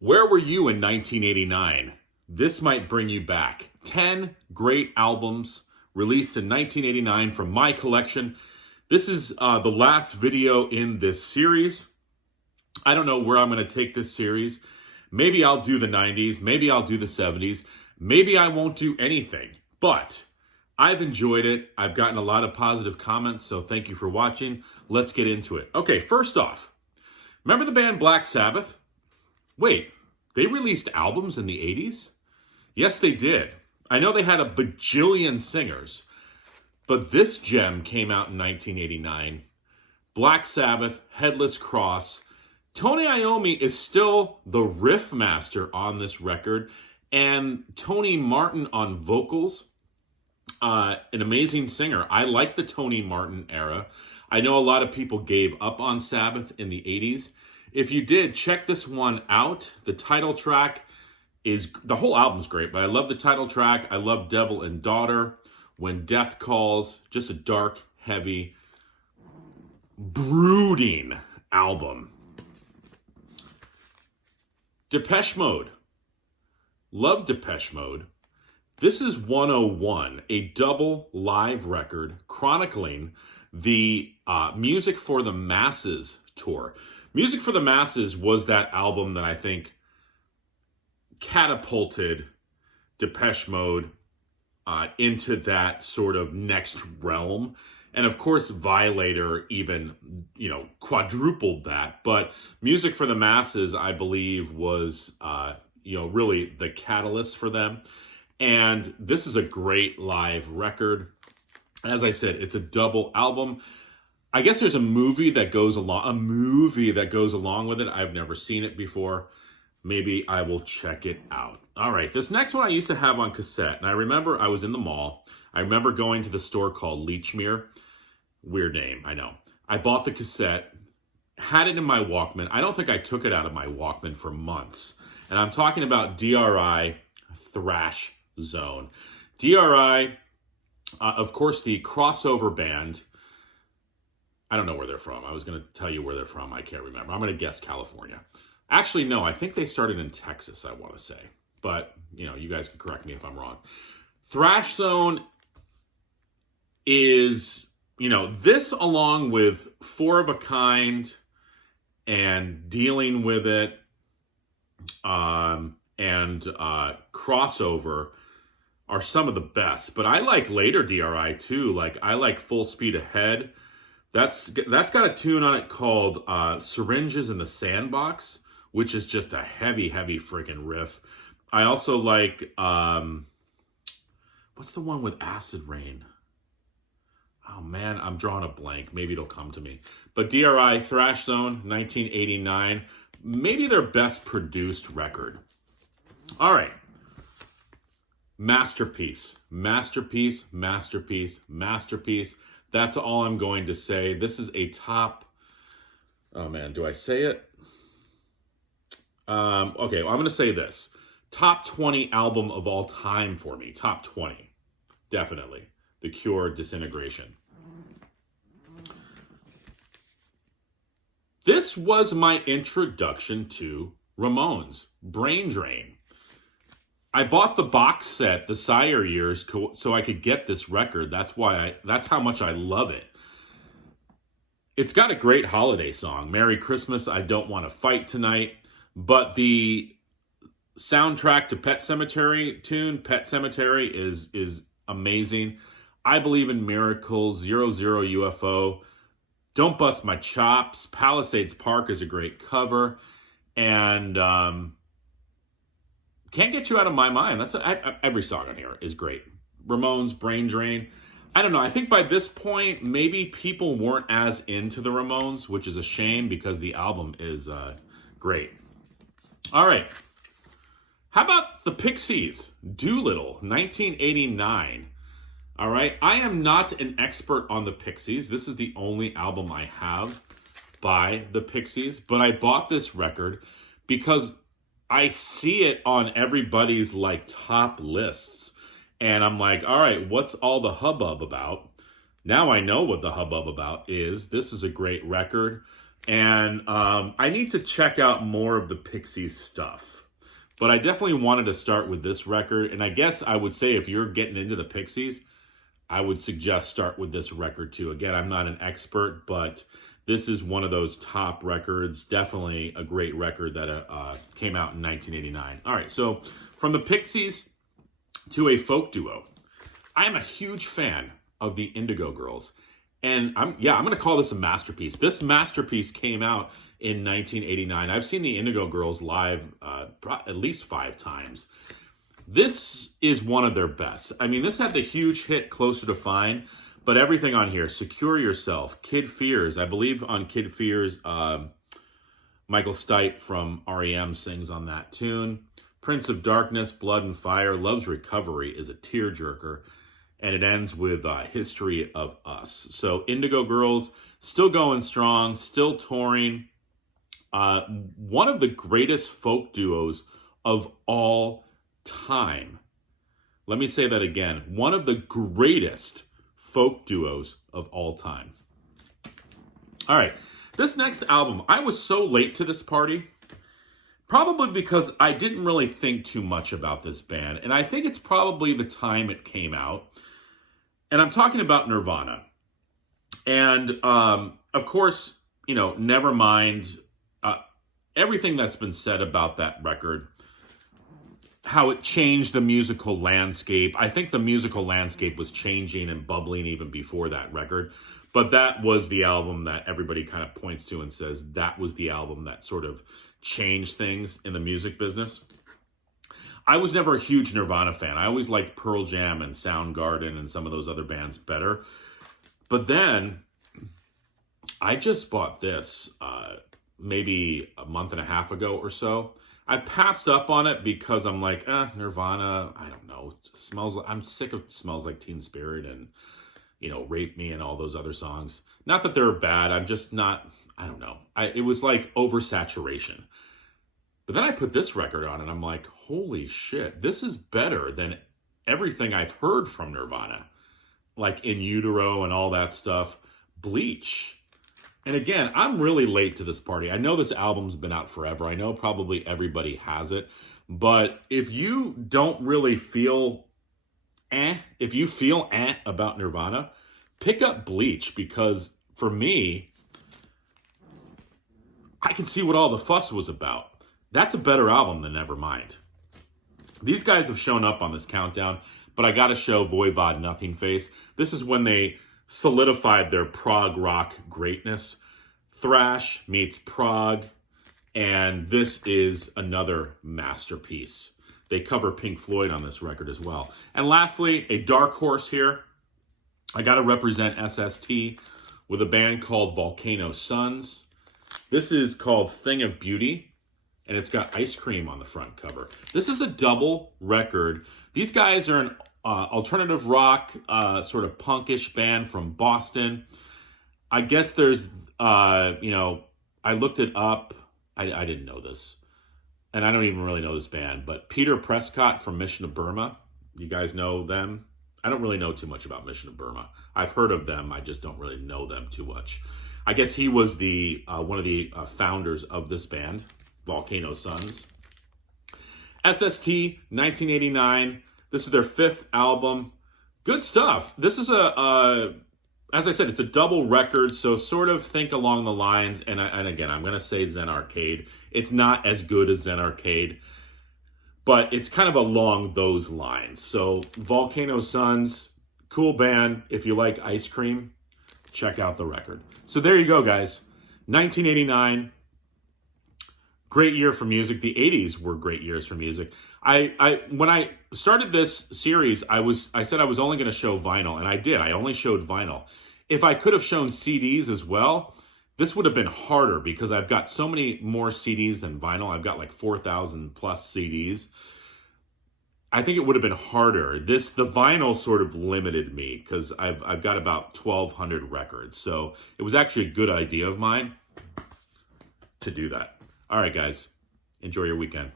Where were you in 1989? This might bring you back. 10 great albums released in 1989 from my collection. This is the last video in this series. I don't know where I'm going to take this series. Maybe I'll do the 90s. Maybe I'll do the 70s. Maybe I won't do anything. But I've enjoyed it. I've gotten a lot of positive comments, so thank you for watching. Let's get into it. Okay, first off, remember the band Black Sabbath? Wait, they released albums in the 80s? Yes, they did. I know they had a bajillion singers, but this gem came out in 1989. Black Sabbath, Headless Cross. Tony Iommi is still the riff master on this record, and Tony Martin on vocals. An amazing singer. I like the Tony Martin era. I know a lot of people gave up on Sabbath in the 80s. If you did, check this one out. The title track is, the whole album's great, but I love the title track. I love Devil and Daughter, When Death Calls, just a dark, heavy, brooding album. Depeche Mode. Love Depeche Mode. This is 101, a double live record chronicling the Music for the Masses tour. Music for the Masses was that album that I think catapulted Depeche Mode into that sort of next realm. And of course, Violator even, quadrupled that. But Music for the Masses, I believe, was, really the catalyst for them. And this is a great live record. As I said, it's a double album. I guess there's a movie that goes along with it. I've never seen it before. Maybe I will check it out. All right, this next one I used to have on cassette. And I remember I was in the mall. I remember going to the store called Lechmere. Weird name, I know. I bought the cassette, had it in my Walkman. I don't think I took it out of my Walkman for months. And I'm talking about DRI Thrash Zone. DRI, of course, the crossover band. I don't know where they're from. I was going to tell you where they're from. I can't remember. I'm going to guess California. Actually, no, I think they started in Texas, I want to say. But, you guys can correct me if I'm wrong. Thrash Zone is, this along with Four of a Kind and Dealing with It and Crossover are some of the best. But I like later DRI too. Like, I like Full Speed Ahead. That's got a tune on it called Syringes in the Sandbox, which is just a heavy, heavy freaking riff. I also like, what's the one with Acid Rain? Oh man, I'm drawing a blank. Maybe it'll come to me. But DRI Thrash Zone, 1989, maybe their best produced record. All right. Masterpiece, masterpiece, masterpiece, masterpiece. That's all I'm going to say. This is a top, oh man, do I say it? Okay, well, I'm going to say this. Top 20 album of all time for me. Top 20, definitely. The Cure, Disintegration. This was my introduction to Ramones, Brain Drain. I bought the box set, the Sire Years, so I could get this record. That's how much I love it. It's got a great holiday song, Merry Christmas, I Don't Want to Fight Tonight. But the soundtrack to Pet Sematary tune, Pet Sematary, is amazing. I Believe in Miracles, 00 UFO, Don't Bust My Chops, Palisades Park is a great cover, and Can't Get You Out of My Mind. Every song on here is great. Ramones, Brain Drain. I don't know. I think by this point, maybe people weren't as into the Ramones, which is a shame because the album is great. All right. How about the Pixies? Doolittle, 1989. All right. I am not an expert on the Pixies. This is the only album I have by the Pixies. But I bought this record because I see it on everybody's top lists. And I'm like, all right, what's all the hubbub about? Now I know what the hubbub about is. This is a great record. And I need to check out more of the Pixies stuff. But I definitely wanted to start with this record. And I guess I would say if you're getting into the Pixies, I would suggest start with this record too. Again, I'm not an expert, but this is one of those top records. Definitely a great record that came out in 1989. All right, so from the Pixies to a folk duo. I am a huge fan of the Indigo Girls. And I'm going to call this a masterpiece. This masterpiece came out in 1989. I've seen the Indigo Girls live at least 5 times. This is one of their best. I mean, this had the huge hit Closer to Fine, but everything on here, Secure Yourself, Kid Fears. I believe on Kid Fears, Michael Stipe from REM sings on that tune. Prince of Darkness, Blood and Fire, Love's Recovery is a tearjerker. And it ends with History of Us. So Indigo Girls, still going strong, still touring. One of the greatest folk duos of all time. Let me say that again. One of the greatest folk duos of all time. All right, this next album, I was so late to this party. Probably because I didn't really think too much about this band. And I think it's probably the time it came out. And I'm talking about Nirvana. And, of course, you know, never mind everything that's been said about that record, how it changed the musical landscape. I think the musical landscape was changing and bubbling even before that record. But that was the album that everybody kind of points to and says that was the album that sort of changed things in the music business. I was never a huge Nirvana fan. I always liked Pearl Jam and Soundgarden and some of those other bands better. But then I just bought this maybe a month and a half ago or so. I passed up on it because I'm like, Nirvana, I don't know. I'm sick of Smells Like Teen Spirit and, you know, Rape Me and all those other songs. Not that they're bad. I'm just not, I don't know. It was like oversaturation. But then I put this record on and I'm like, holy shit, this is better than everything I've heard from Nirvana. Like In Utero and all that stuff. Bleach. And again, I'm really late to this party. I know this album's been out forever. I know probably everybody has it. But if you don't really feel if you feel about Nirvana, pick up Bleach. Because for me, I can see what all the fuss was about. That's a better album than Nevermind. These guys have shown up on this countdown, but I got to show Voivod Nothing Face. This is when they solidified their prog rock greatness. Thrash meets prog, and this is another masterpiece. They cover Pink Floyd on this record as well. And lastly, a dark horse here. I got to represent SST with a band called Volcano Suns. This is called Thing of Beauty. And it's got ice cream on the front cover. This is a double record. These guys are an alternative rock, sort of punkish band from Boston. I guess there's, you know, I looked it up. I didn't know this. And I don't even really know this band. But Peter Prescott from Mission of Burma. You guys know them? I don't really know too much about Mission of Burma. I've heard of them. I just don't really know them too much. I guess he was the one of the founders of this band. Volcano Suns. SST, 1989. This is their 5th album. Good stuff. This is as I said, it's a double record, so sort of think along the lines, and again, I'm going to say Zen Arcade. It's not as good as Zen Arcade, but it's kind of along those lines. So Volcano Suns, cool band. If you like ice cream, check out the record. So there you go, guys. 1989. Great year for music. The 80s were great years for music. When I started this series, I said I was only going to show vinyl, and I did. I only showed vinyl. If I could have shown CDs as well, this would have been harder because I've got so many more CDs than vinyl. I've got like 4,000 plus CDs. I think it would have been harder. The vinyl sort of limited me because I've got about 1,200 records. So it was actually a good idea of mine to do that. All right, guys, enjoy your weekend.